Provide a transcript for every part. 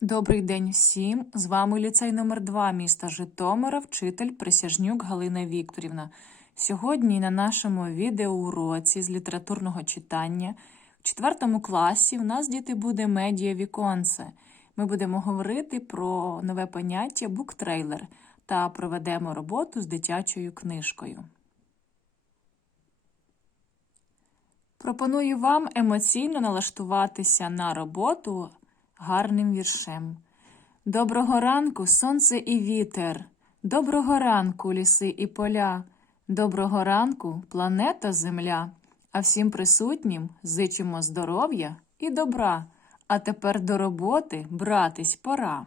Добрий день всім! З вами ліцей номер 2 міста Житомира, вчитель Присяжнюк Галина Вікторівна. Сьогодні на нашому відеоуроці з літературного читання в 4 класі в нас діти буде медіа віконце. Ми будемо говорити про нове поняття буктрейлер та проведемо роботу з дитячою книжкою. Пропоную вам емоційно налаштуватися на роботу гарним віршем. Доброго ранку, сонце і вітер, доброго ранку, ліси і поля, доброго ранку, планета Земля, а всім присутнім зичимо здоров'я і добра. А тепер до роботи братись пора.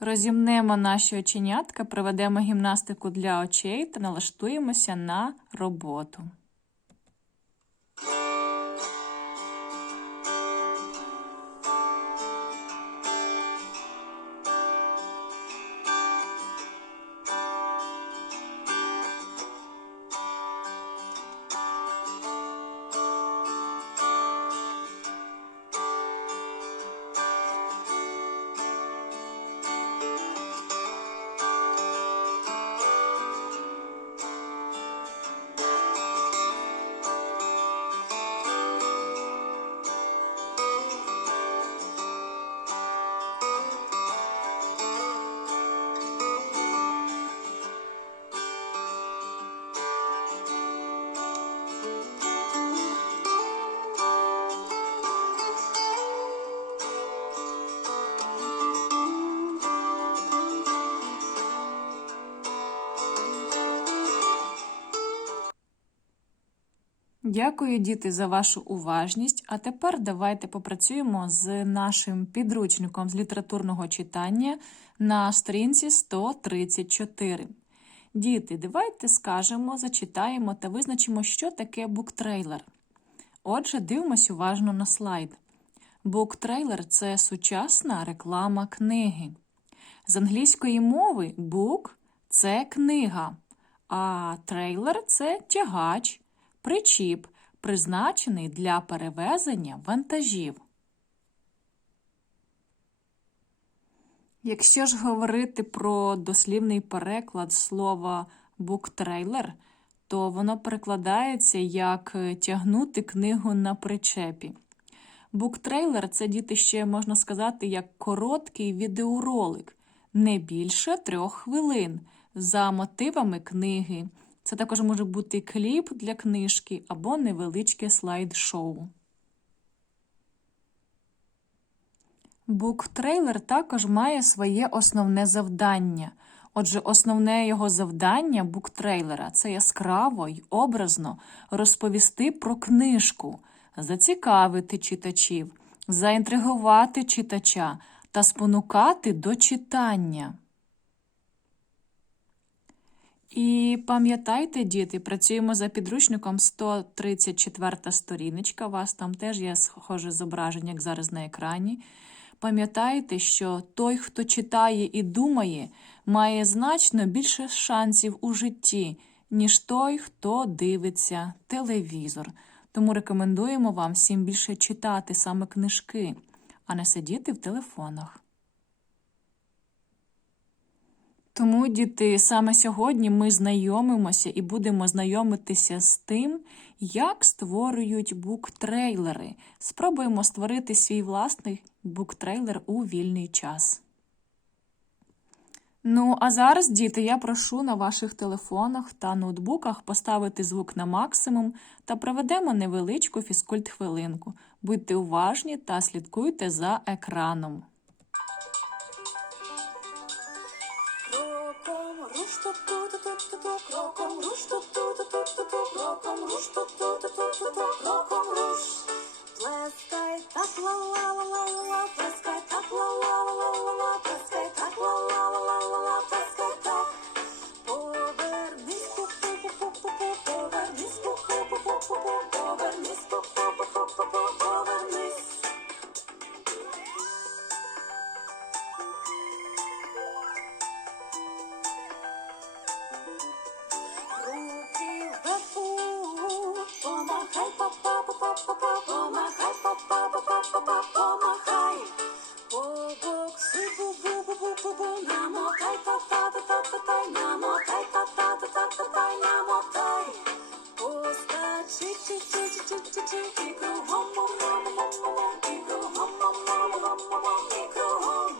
Розімнемо наші оченятка, проведемо гімнастику для очей та налаштуємося на роботу. Дякую, діти, за вашу уважність. А тепер давайте попрацюємо з нашим підручником з літературного читання на сторінці 134. Діти, давайте скажемо, зачитаємо та визначимо, що таке буктрейлер. Отже, дивимось уважно на слайд. Буктрейлер це сучасна реклама книги. З англійської мови бук це книга, а трейлер це тягач причіп, призначений для перевезення вантажів. Якщо ж говорити про дослівний переклад слова буктрейлер, то воно перекладається як тягнути книгу на причепі. Буктрейлер це діти ще можна сказати як короткий відеоролик, не більше трьох хвилин за мотивами книги. Це також може бути кліп для книжки або невеличке слайд-шоу. Буктрейлер також має своє основне завдання. Отже, основне його завдання буктрейлера це яскраво й образно розповісти про книжку, зацікавити читачів, заінтригувати читача та спонукати до читання. І пам'ятайте, діти, працюємо за підручником 134 сторіночка. У вас там теж є схоже зображення, як зараз на екрані. Пам'ятайте, що той, хто читає і думає, має значно більше шансів у житті, ніж той, хто дивиться телевізор. Тому рекомендуємо вам всім більше читати саме книжки, а не сидіти в телефонах. Тому, діти, саме сьогодні ми знайомимося і будемо знайомитися з тим, як створюють буктрейлери. Спробуємо створити свій власний буктрейлер у вільний час. Ну, а зараз, діти, я прошу на ваших телефонах та ноутбуках поставити звук на максимум та проведемо невеличку фізкульт-хвилинку. Будьте уважні та слідкуйте за екраном. плескай так ла ла ла ла ла ла плескай так ла ла ла ла ла ла плескай чи-чи-чи-чи-чи-чи, і кругом, мом-мом-мом-мом, і кругом, мом-мом-мом-мом, і кругом.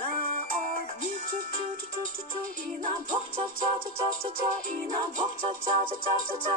На одній чу-чу-чу-чу-чу, і на двох ча-ча-ча-ча-ча, і на двох ча-ча-ча-ча-ча,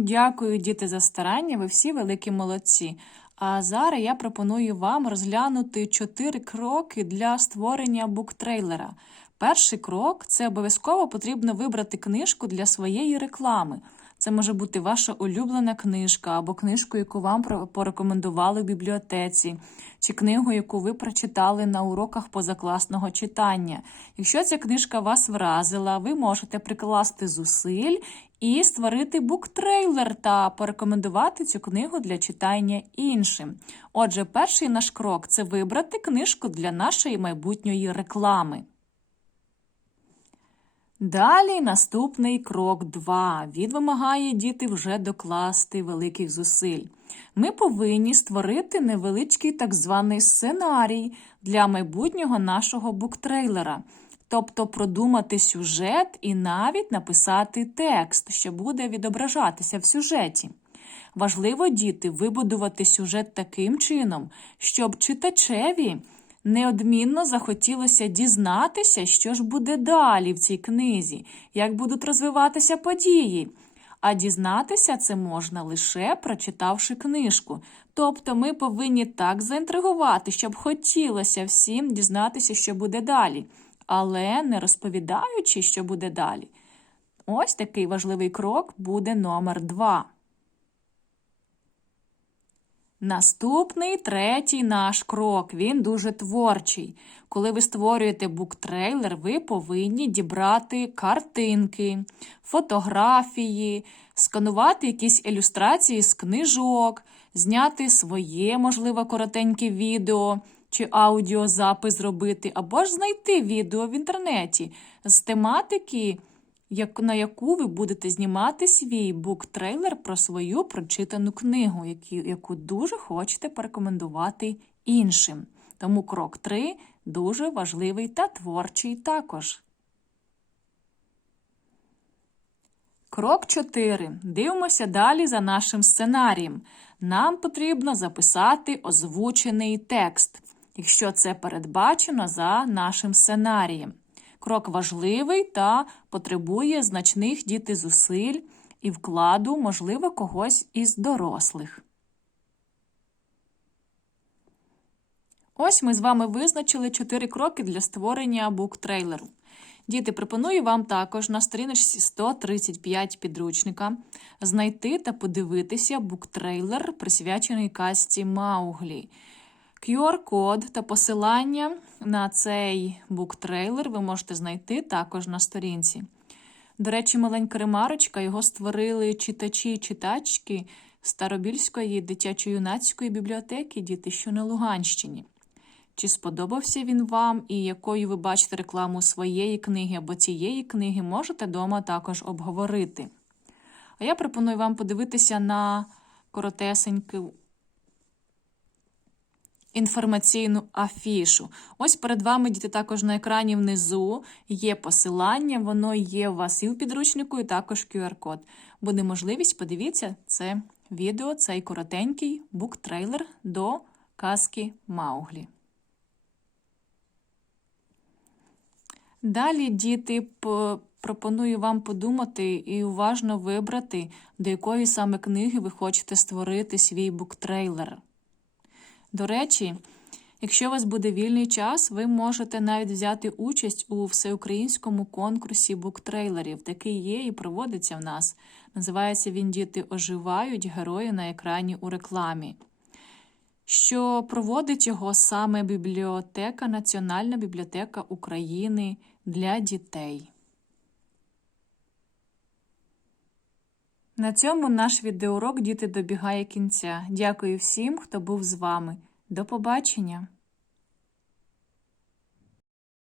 Дякую, діти, за старання. Ви всі великі молодці. А зараз я пропоную вам розглянути чотири кроки для створення буктрейлера. Перший крок це обов'язково потрібно вибрати книжку для своєї реклами. Це може бути ваша улюблена книжка або книжку, яку вам порекомендували в бібліотеці, чи книгу, яку ви прочитали на уроках позакласного читання. Якщо ця книжка вас вразила, ви можете прикласти зусиль і створити буктрейлер та порекомендувати цю книгу для читання іншим. Отже, перший наш крок це вибрати книжку для нашої майбутньої реклами. Далі наступний крок 2. Він вимагає діти вже докласти великих зусиль. Ми повинні створити невеличкий так званий сценарій для майбутнього нашого буктрейлера, тобто продумати сюжет і навіть написати текст, що буде відображатися в сюжеті. Важливо, діти, вибудувати сюжет таким чином, щоб читачеві неодмінно захотілося дізнатися, що ж буде далі в цій книзі, як будуть розвиватися події. А дізнатися це можна лише прочитавши книжку. Тобто ми повинні так заінтригувати, щоб хотілося всім дізнатися, що буде далі, але не розповідаючи, що буде далі. Ось такий важливий крок буде номер два. Наступний третій наш крок. Він дуже творчий. Коли ви створюєте буктрейлер, ви повинні дібрати картинки, фотографії, сканувати якісь ілюстрації з книжок, зняти своє, можливо, коротеньке відео чи аудіозапис зробити, або ж знайти відео в інтернеті з тематики на яку ви будете знімати свій буктрейлер про свою прочитану книгу, яку дуже хочете порекомендувати іншим. Тому крок 3 дуже важливий та творчий також. Крок 4. Дивимося далі за нашим сценарієм. Нам потрібно записати озвучений текст, якщо це передбачено за нашим сценарієм. Крок важливий та потребує значних діти зусиль і вкладу, можливо, когось із дорослих. Ось ми з вами визначили чотири кроки для створення буктрейлеру. Діти, пропоную вам також на сторіночці 135 підручника знайти та подивитися буктрейлер, присвячений казці Мауглі. QR-код та посилання на цей буктрейлер ви можете знайти також на сторінці. До речі, маленька ремарочка, його створили читачі і читачки Старобільської дитячо-юнацької бібліотеки діти, що на Луганщині. Чи сподобався він вам і якою ви бачите рекламу своєї книги або цієї книги, можете дома також обговорити. А я пропоную вам подивитися на коротесеньку інформаційну афішу. Ось перед вами, діти, також на екрані внизу є посилання, воно є у вас і в підручнику, і також QR-код. Буде можливість, подивіться це відео, цей коротенький буктрейлер до казки Мауглі. Далі, діти, пропоную вам подумати і уважно вибрати, до якої саме книги ви хочете створити свій буктрейлер. До речі, Якщо у вас буде вільний час, ви можете навіть взяти участь у всеукраїнському конкурсі буктрейлерів. Такий є і проводиться в нас. Називається він Діти оживають герої на екрані у рекламі. Що проводить його саме бібліотека, Національна бібліотека України для дітей. На цьому наш відеоурок Діти добігає кінця. Дякую всім, хто був з вами. До побачення!